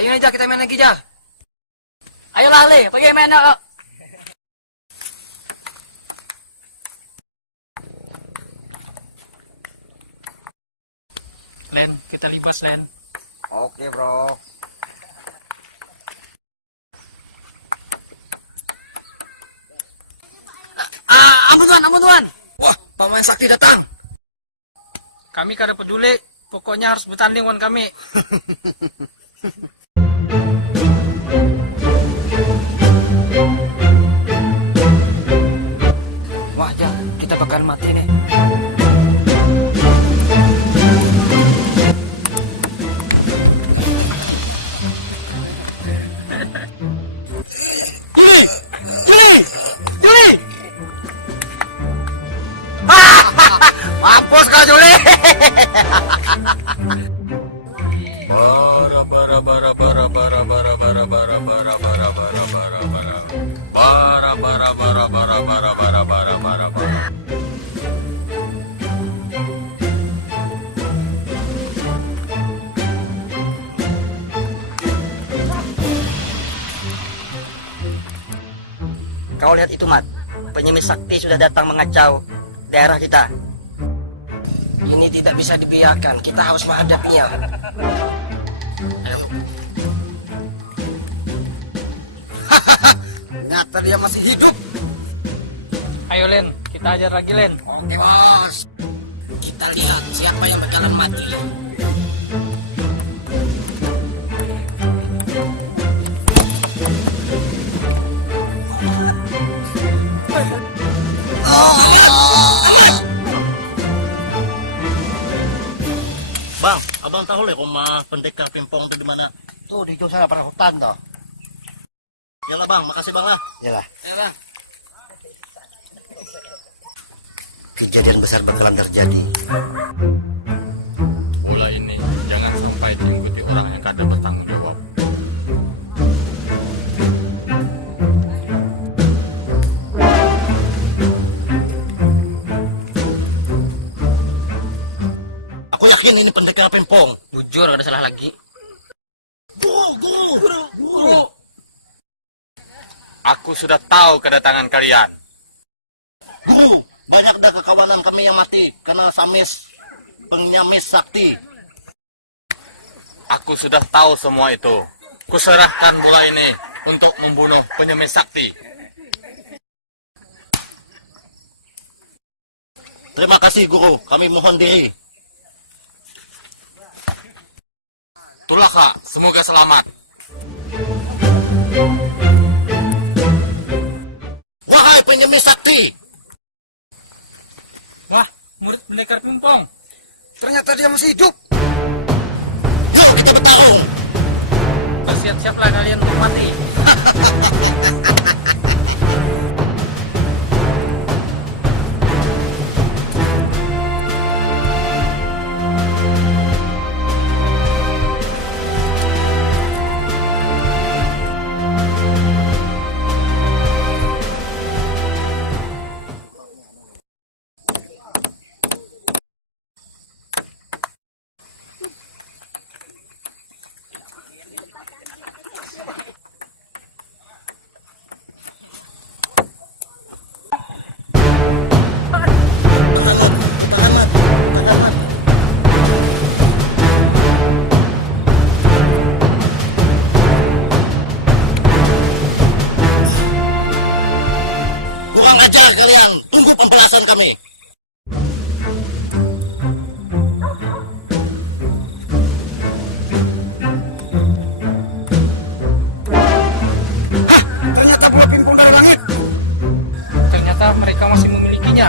Ayo aja kita main lagi aja. Ayolah Le, pergi main kok. Len, kita libas Len. Oke bro. Ampun tuan. Wah, pemain sakti datang. Kami kada peduli, pokoknya harus bertanding lawan kami. Wah aja, kita bakal mati nih. Mampus kau Juli. Kau lihat itu, Mat. Penyemih sakti sudah datang mengacau daerah kita. Ini tidak bisa dibiarkan, kita harus menghadapinya. Ayo. Ternyata dia masih hidup. Ayo Len, kita ajar lagi Len. Oke bos. Kita lihat siapa yang bakalan mati. Bang, abang tahu le rumah pendekar pimpong itu di mana? Tuh di sana pada hutan toh. Yalah bang, makasih bang lah. Yalah. Kejadian besar bakalan terjadi. Bola ini jangan sampai diikuti orang yang kada bertanggung jawab. Aku yakin ini pendekar pimpong. Jujur ada salah lagi. Guru. Aku sudah tahu kedatangan kalian. Guru, banyak dah kawan kami yang mati karena samis penyamis sakti. Aku sudah tahu semua itu. Kuserahkan bola ini untuk membunuh penyemih sakti. Terima kasih guru, kami mohon diri. Tulaka, semoga selamat. Wahai penyamis sakti, Wah, murid pendekar pimpong. Ternyata dia masih hidup. yuk kita bertarung. Bersiap-siaplah kalian untuk mati. Kurang ajar kalian, tunggu pembalasan kami. Ternyata bola pingpong dari langit. Ternyata mereka masih memilikinya.